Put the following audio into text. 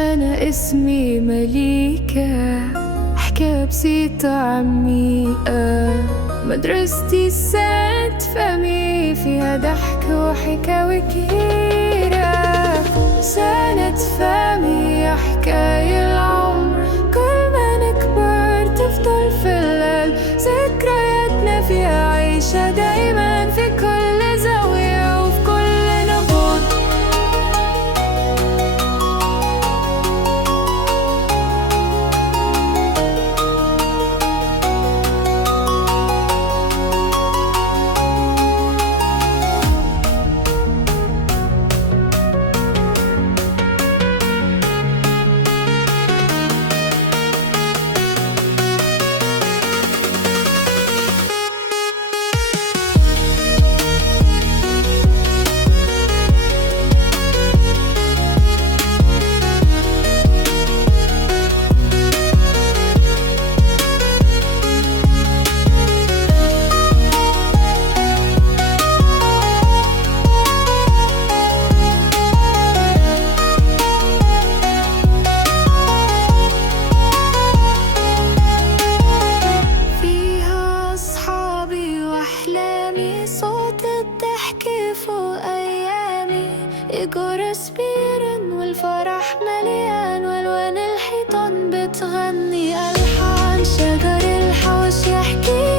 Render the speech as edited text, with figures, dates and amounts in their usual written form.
أنا اسمي مليكة، حكاية بسيطة عميقة. مدرستي سانت فامي، فيها ضحك وحكاوي كتيرة. سانت فامي حكاية العمر، كل ما نكبر تفضل في القلب. ذكرياتنا فيها عايشة دايما، في كل زاوية وفي كل نبض. صوت الضحك فوق أيامي، إيجار سبيرن والفرح مليان، والوان الحيطان بتغني ألحان. شجر الحوش يحكي